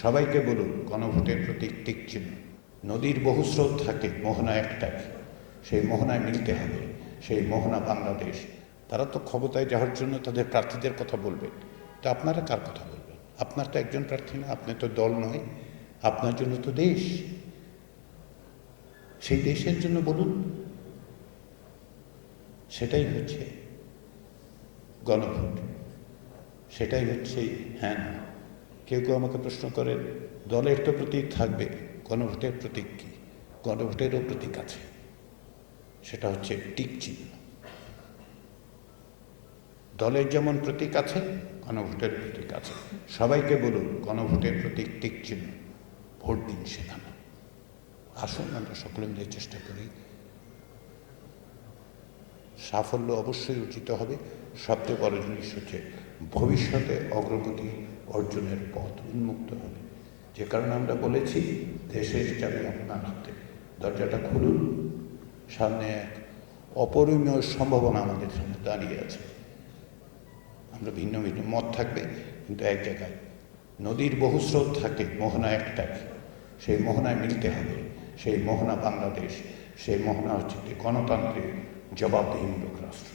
সবাইকে বলুন গণভোটের প্রতীক টিক চিহ্ন। নদীর বহু স্রোত থাকে, মোহনা একটাই, সেই মোহনায় মিলতে হবে, সেই মোহনা বাংলাদেশ। তারা তো ক্ষমতায় যাওয়ার জন্য তাদের প্রার্থীদের কথা বলবেন, তো আপনারা কার কথা বলবেন? আপনার তো একজন প্রার্থী না, আপনি তো দল নয়, আপনার জন্য তো দেশ। সেই দেশের জন্য বলুন। সেটাই হচ্ছে গণভোট, সেটাই হচ্ছে হ্যাঁ না। কেউ কেউ আমাকে প্রশ্ন করেন দলের তো প্রতীক থাকবে, গণভোটের প্রতীক কী? গণভোটেরও প্রতীক আছে, সেটা হচ্ছে টিক চিহ্ন। দলের যেমন প্রতীক আছে, গণভোটের প্রতীক আছে। সবাইকে বলুন গণভোটের প্রতীক টিক চিহ্ন, ভোট দিন সেখানে। আসুন আমরা সকলে মিলে চেষ্টা করি। সাফল্য অবশ্যই অর্জিত হবে। সবচেয়ে বড় জিনিস হচ্ছে ভবিষ্যতে অগ্রগতি অর্জনের পথ উন্মুক্ত হবে। যে কারণে আমরা বলেছি দেশের চাবি আপনার হাতে, দরজাটা খুলুন। সামনে এক অপরিমেয় সম্ভাবনা আমাদের সামনে দাঁড়িয়ে আছে। আমরা ভিন্ন ভিন্ন মত থাকবে, কিন্তু এক জায়গায় নদীর বহু স্রোত থাকে, মোহনা একটাই, সেই মোহনায় মিলতে হবে, সেই মোহনা বাংলাদেশ। সেই মোহনা হচ্ছে গণতান্ত্রিক জবাবদিহিমূলক রাষ্ট্র।